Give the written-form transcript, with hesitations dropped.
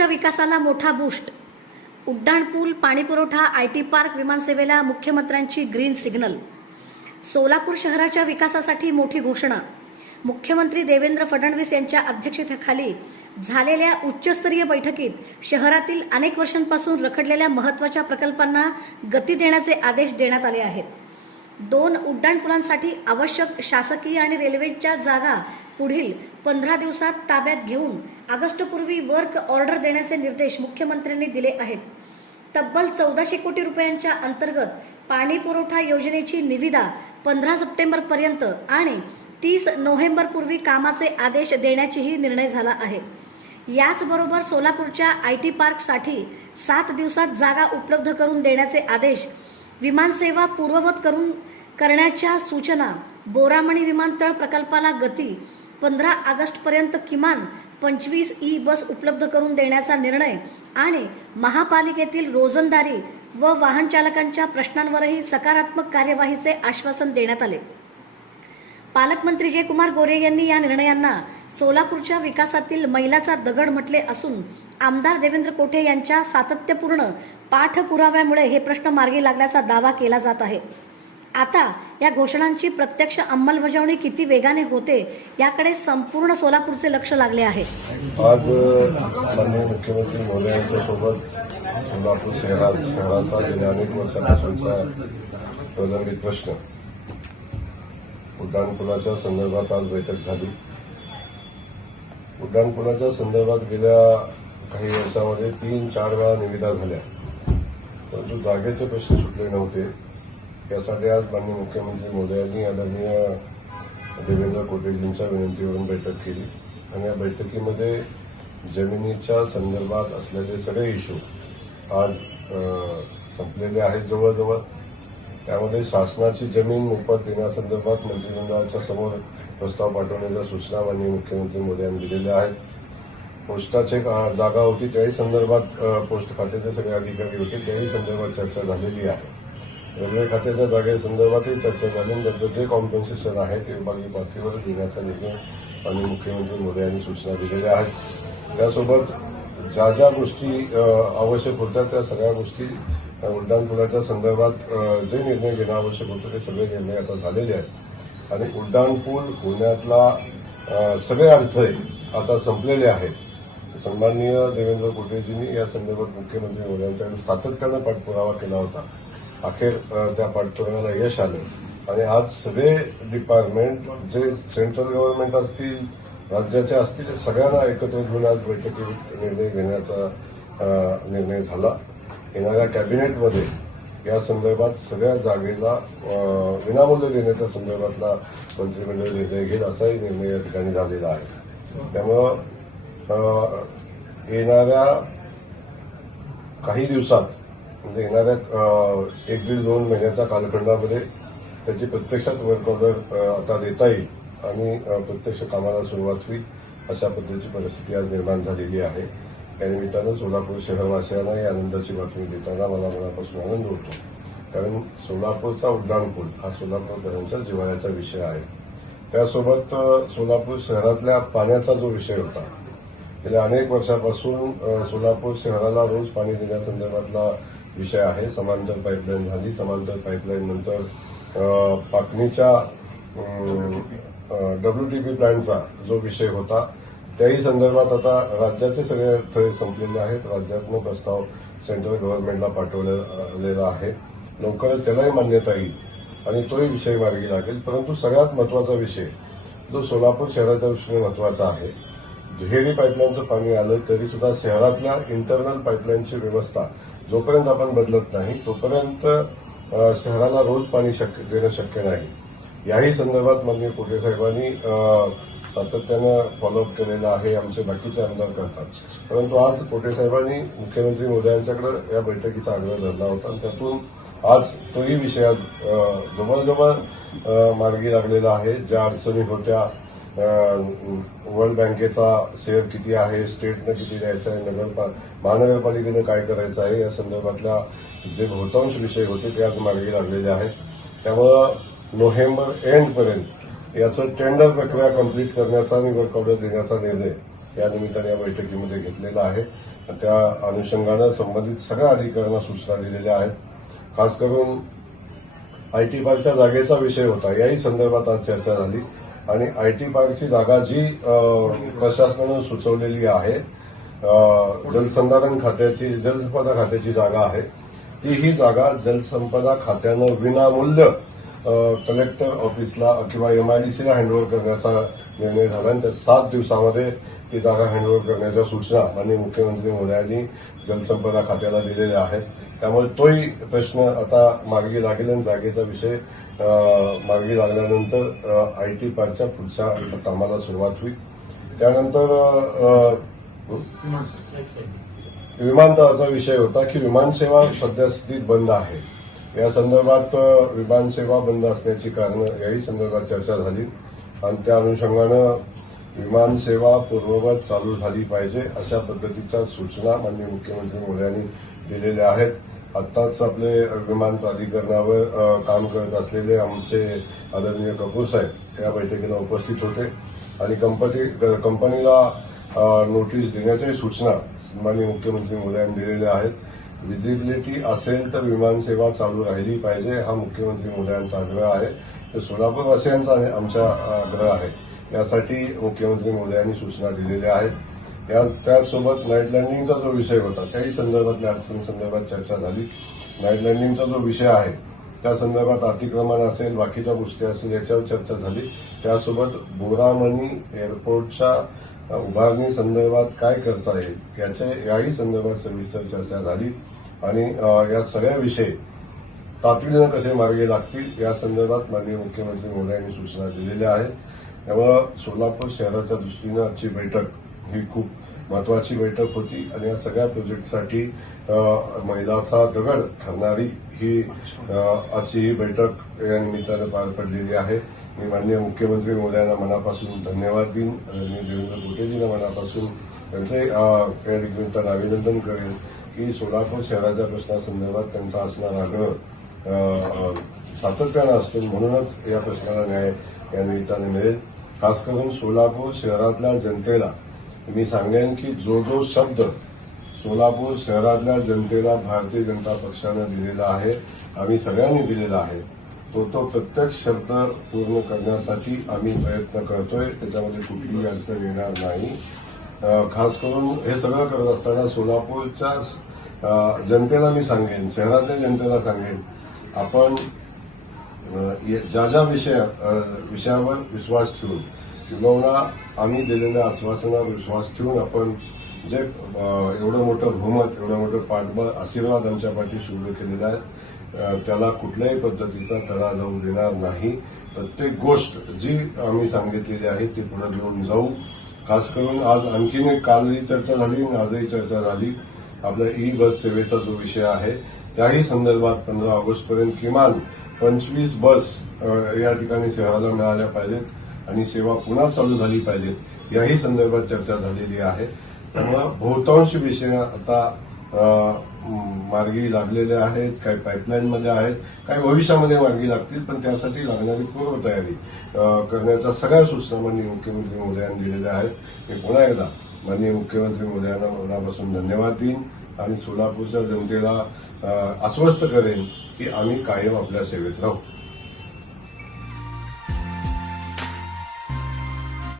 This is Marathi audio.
सोलापूरच्या विकासाला मोठा बूस्ट. उड्डाणपूल, पाणीपुरवठा, आयटी पार्क, विमानसेवेला मुख्यमंत्र्यांची ग्रीन सिग्नल. सोलापूर शहराच्या विकासासाठी मोठी घोषणा. मुख्यमंत्री देवेंद्र फडणवीस यांच्या अध्यक्षतेखाली झालेल्या उच्चस्तरीय बैठकीत शहरातील अनेक वर्षांपासून रखडलेल्या महत्त्वाच्या प्रकल्पांना गती देण्याचे आदेश देण्यात आले आहेत. 2 उड्डाणपुलांसाठी आवश्यक शासकीय आणि रेल्वेच्या जागा पुढील 15 दिवसात ताब्यात घेऊन ऑगस्टपूर्वी वर्क ऑर्डर देण्याचे निर्देश मुख्यमंत्र्यांनी दिले आहेत. तब्बल 1400 कोटी रुपयांच्या अंतर्गत पाणी पुरवठा योजनेची निविदा 15 सप्टेंबरपर्यंत आणि 30 नोव्हेंबरपूर्वी कामाचे आदेश देण्याचाही निर्णय झाला आहे. याचबरोबर सोलापूरच्या आयटी पार्कसाठी 7 दिवसात जागा उपलब्ध करून देण्याचे आदेश, विमानसेवा पूर्ववत करण्याच्या सूचना, बोरामणी विमानतळ प्रकल्पाला गती, 15 ऑगस्टपर्यंत किमान 25 ई बस उपलब्ध करून देण्याचा निर्णय आणि महापालिकेतील रोजंदारी व वाहन चालकांच्या प्रश्नांवरही सकारात्मक कार्यवाहीचे आश्वासन देण्यात आले. पालकमंत्री जयकुमार गोरे यांनी या निर्णयांना सोलापूरच्या विकासातील मैलाचा दगड म्हटले असून आमदार देवेंद्र कोठे यांच्या सातत्यपूर्ण पाठपुराव्यामुळे हे प्रश्न मार्गी लागल्याचा दावा केला जात आहे. आता या घोषणांची प्रत्यक्ष अंमलबजावणी किती वेगाने होते याकडे संपूर्ण सोलापूरचे लक्ष लागले आहे. आज माननीय मुख्यमंत्री महोदय यांच्या सोबत सोलापूर शहराचा गेल्या अनेक वर्षापासूनचा प्रलंबित प्रश्न उड्डाणपुलाच्या संदर्भात आज बैठक झाली. उड्डाणपुलाच्या संदर्भात गेल्या काही वर्षामध्ये 3-4 वेळा निविदा झाल्या, परंतु जागेचे प्रश्न सुटले नव्हते. यासाठी आज माननीय मुख्यमंत्री महोदयांनी आदरणीय देवेंद्र कोटेजींच्या विनंतीवरून बैठक केली आणि या बैठकीमध्ये जमिनीच्या संदर्भात असलेले सगळे इश्यू आज संपलेले आहेत जवळजवळ. त्यामध्ये शासनाची जमीन मोफत देण्यासंदर्भात मंत्रिमंडळाच्या समोर प्रस्ताव पाठवण्याच्या सूचना माननीय मुख्यमंत्री मोदयांनी दिलेल्या आहेत. पोस्टाची जागा होती त्याही संदर्भात पोस्ट खात्याचे सगळे अधिकारी होते, त्याही संदर्भात चर्चा झालेली आहे. रेल्वे खात्याच्या जागेसंदर्भातही चर्चा झाली आणि त्याचं जे कॉम्पेन्सेशन आहे ते विभागीय पातळीवर देण्याचा निर्णय माननीय मुख्यमंत्री मोदी यांनी सूचना दिलेल्या आहेत. त्यासोबत ज्या ज्या गोष्टी आवश्यक होत्या त्या सगळ्या गोष्टी उड्डाणपुलाच्या संदर्भात जे निर्णय घेणं आवश्यक होतं ते सगळे निर्णय आता झालेले आहेत आणि उड्डाणपूल होण्यातला सगळे अडथळे आता संपलेले आहेत. सन्माननीय देवेंद्र कोटेजींनी या संदर्भात मुख्यमंत्री मोदी यांच्याकडे सातत्यानं पाठपुरावा केला होता. अखेर त्या पाठपुराव्याला यश आलं आणि आज सगळे डिपार्टमेंट जे सेंट्रल गव्हर्नमेंट असतील, राज्याचे असतील, सगळ्यांना एकत्र घेऊन आज बैठकीत निर्णय घेण्याचा निर्णय झाला. येणाऱ्या कॅबिनेटमध्ये या संदर्भात सगळ्या जागेला विनामूल्य देण्याच्या संदर्भातला मंत्रिमंडळ निर्णय घेईल असाही निर्णय या ठिकाणी झालेला आहे. त्यामुळं येणाऱ्या काही दिवसात म्हणजे येणाऱ्या 1-1.5-2 महिन्याच्या कालखंडामध्ये त्याची प्रत्यक्षात वर्क ऑर्डर आता देता येईल आणि प्रत्यक्ष कामाला सुरुवात होईल अशा पद्धतीची परिस्थिती आज निर्माण झालेली आहे. या निमित्तानं सोलापूर शहरवासियांना ही आनंदाची बातमी देताना मला मनापासून आनंद होतो, कारण सोलापूरचा उड्डाणपूल हा सोलापूरकरांच्या जिव्हाळ्याचा विषय आहे. त्यासोबत सोलापूर शहरातल्या पाण्याचा जो विषय होता, गेल्या अनेक वर्षापासून सोलापूर शहराला रोज पाणी देण्यासंदर्भातला विषय आहे. समांतर पाईपलाईन झाली, समांतर पाईपलाईन नंतर पाटणीच्या WTP प्लॅनचा जो विषय होता त्याही संदर्भात आता राज्याचे सगळे अडथळे संपलेले आहेत. राज्यातनं प्रस्ताव सेंट्रल गव्हर्नमेंटला पाठवलेला आहे. लवकरच त्यालाही मान्यता येईल आणि तोही विषय मार्गी लागेल. परंतु सगळ्यात महत्वाचा विषय जो सोलापूर शहराच्या दृष्टीने महत्वाचा आहे, दुहेरी पाईपलाईनचं पाणी आलं तरी सुद्धा शहरातल्या इंटरनल पाईपलाईनची व्यवस्था जोपर्यंत आपण बदलत नाही तोपर्यंत शहराला रोज पाणी देणं शक्य नाही. याही संदर्भात माननीय कोटे साहेबांनी सातत्यानं फॉलोअप केलेला आहे. आमचे बाकीचे आमदार करतात, परंतु आज कोटे साहेबांनी मुख्यमंत्री मोदयांच्याकडे या बैठकीचा आग्रह धरला होता आणि त्यातून आज तोही विषय आज जवळजवळ मार्गी लागलेला आहे. ज्या अडचणी होत्या, वर्ल्ड बँकेचा शेअर किती आहे, स्टेटनं किती द्यायचं आहे, महानगरपालिकेनं काय करायचं आहे, या संदर्भातल्या जे बहुतांश विषय होते ते आज मार्गी लागलेले आहेत. त्यामुळं नोव्हेंबर एंडपर्यंत याचं टेंडर प्रक्रिया कंप्लीट करण्याचा आणि वर्क ऑर्डर देण्याचा निर्णय या निमित्ताने या बैठकीमध्ये घेतलेला आहे. त्या अनुषंगानं संबंधित सगळ्या अधिकाऱ्यांना सूचना दिलेल्या आहेत. खास करून आयटी पार्कच्या जागेचा विषय होता, याही संदर्भात आज चर्चा झाली आणि आयटी पार्कची जागा जी प्रशासनानं सुचवलेली आहे, जलसंपदा खात्याची जागा आहे, ती ही जागा जलसंपदा खात्यानं विनामूल्य कलेक्टर ऑफिसला किंवा एमआयडीसीला हँडओव्हर करण्याचा निर्णय झाला आणि त्या 7 दिवसामध्ये ती जागा हँडओव्हर करण्याच्या सूचना माननीय मुख्यमंत्री महोदयांनी जलसंपदा खात्याला दिलेल्या आहेत. त्यामुळे तोही प्रश्न आता मार्गी लागेल आणि जागेचा विषय मार्गी लागल्यानंतर आयटी पार्कच्या पुढच्या कामाला सुरुवात होईल. त्यानंतर विमानतळाचा विषय होता की विमानसेवा सद्यस्थितीत बंद आहे. या संदर्भात विमानसेवा बंद असण्याची कारणं याही संदर्भात चर्चा झाली आणि त्या अनुषंगानं विमानसेवा पूर्ववत चालू झाली पाहिजे अशा पद्धतीच्या सूचना माननीय मुख्यमंत्री महोदयांनी दिलेल्या आहेत. आत्ताच आपले विमान प्राधिकरणावर काम करत असलेले आमचे आदरणीय कपूर साहेब या बैठकीला उपस्थित होते आणि कंपनीला नोटीस देण्याच्याही सूचना माननीय मुख्यमंत्री महोदयांनी दिलेल्या आहेत. व्हिजिबिलिटी असेल तर विमानसेवा चालू राहिली पाहिजे हा मुख्यमंत्री महोदयांचा आग्रह आहे. तर सोलापूरवासियांचा आमचा आग्रह आहे. यासाठी मुख्यमंत्री महोदयांनी सूचना दिलेल्या आहेत. त्याचसोबत नाईट लँडिंगचा जो विषय होता त्याही संदर्भातल्या अडचणींसंदर्भात चर्चा झाली. नाईट लँडिंगचा जो विषय आहे त्या संदर्भात अतिक्रमण असेल, बाकीच्या गोष्टी असेल, याच्यावर चर्चा झाली. त्यासोबत बोरामणी एअरपोर्टच्या उभारणी संदर्भात काय करता येईल याही संदर्भात सविस्तर चर्चा झाली आणि या सगळ्या विषय तातडीनं कसे मार्गी लागतील या संदर्भात माननीय मुख्यमंत्री महोदयांनी सूचना दिलेल्या आहेत. त्यामुळे सोलापूर शहराच्या दृष्टीनं आजची बैठक ही खूप महत्वाची बैठक होती आणि या सगळ्या प्रोजेक्टसाठी मैलाचा दगड ठरणारी ही आजची ही बैठक या निमित्तानं पार पडलेली आहे. मी माननीय मुख्यमंत्री महोदयांना मनापासून धन्यवाद देईन आणि देवेंद्र कुटेजींना मनापासून त्यांचे या निमित्तानं अभिनंदन करेन की सोलापूर शहराच्या प्रश्नासंदर्भात त्यांचा असणारा आग्रह सातत्यानं असतो. म्हणूनच या प्रश्नाला न्याय या निमित्ताने मिळेल. खास करून सोलापूर शहरातल्या जनतेला मी सांगेन की जो शब्द सोलापूर शहरातल्या जनतेला भारतीय जनता पक्षानं दिलेला आहे, आम्ही सगळ्यांनी दिलेला आहे, तो प्रत्येक शब्द पूर्ण करण्यासाठी आम्ही प्रयत्न करतोय. त्याच्यामध्ये कुठलीही अडचण येणार नाही. खास करून हे सगळं करत असताना सोलापूरच्या जनतेला मी सांगेन, शहरातल्या जनतेला सांगेन, आपण ज्या विषयावर विश्वास ठेवून किंवा आम्ही दिलेल्या आश्वासनावर विश्वास ठेवून आपण जे एवढं मोठं बहुमत, एवढं मोठं पाठबळ, आशीर्वाद आमच्या पाठीशी उभे केलेले आहेत, त्याला कुठल्याही पद्धतीचा तडा जाऊ देणार नाही. प्रत्येक गोष्ट जी आम्ही सांगितलेली आहे ती पुढे घेऊन जाऊ. खास करून आज आणखीन एक कालही चर्चा झाली आणि आजही चर्चा झाली. आपल्या ई बस सेवेचा जो विषय आहे त्याही संदर्भात 15 ऑगस्टपर्यंत किमान 25 बस या ठिकाणी शहराला मिळाल्या पाहिजेत आणि सेवा पुन्हा चालू झाली पाहिजेत याही संदर्भात चर्चा झालेली आहे. त्यामुळे बहुतांश विषय आता मार्गी लागलेले आहेत, काही पाईपलाईनमध्ये आहेत, काही भविष्यामध्ये मार्गी लागतील, पण त्यासाठी लागणारी पूर्वतयारी करण्याच्या सगळ्या सूचना माननीय मुख्यमंत्री महोदयांनी दिलेल्या आहेत. मी पुन्हा एकदा माननीय मुख्यमंत्री महोदयांना मनापासून धन्यवाद देईन आणि सोलापूरच्या जनतेला आश्वस्त करेन की आम्ही कायम आपल्या सेवेत राहू.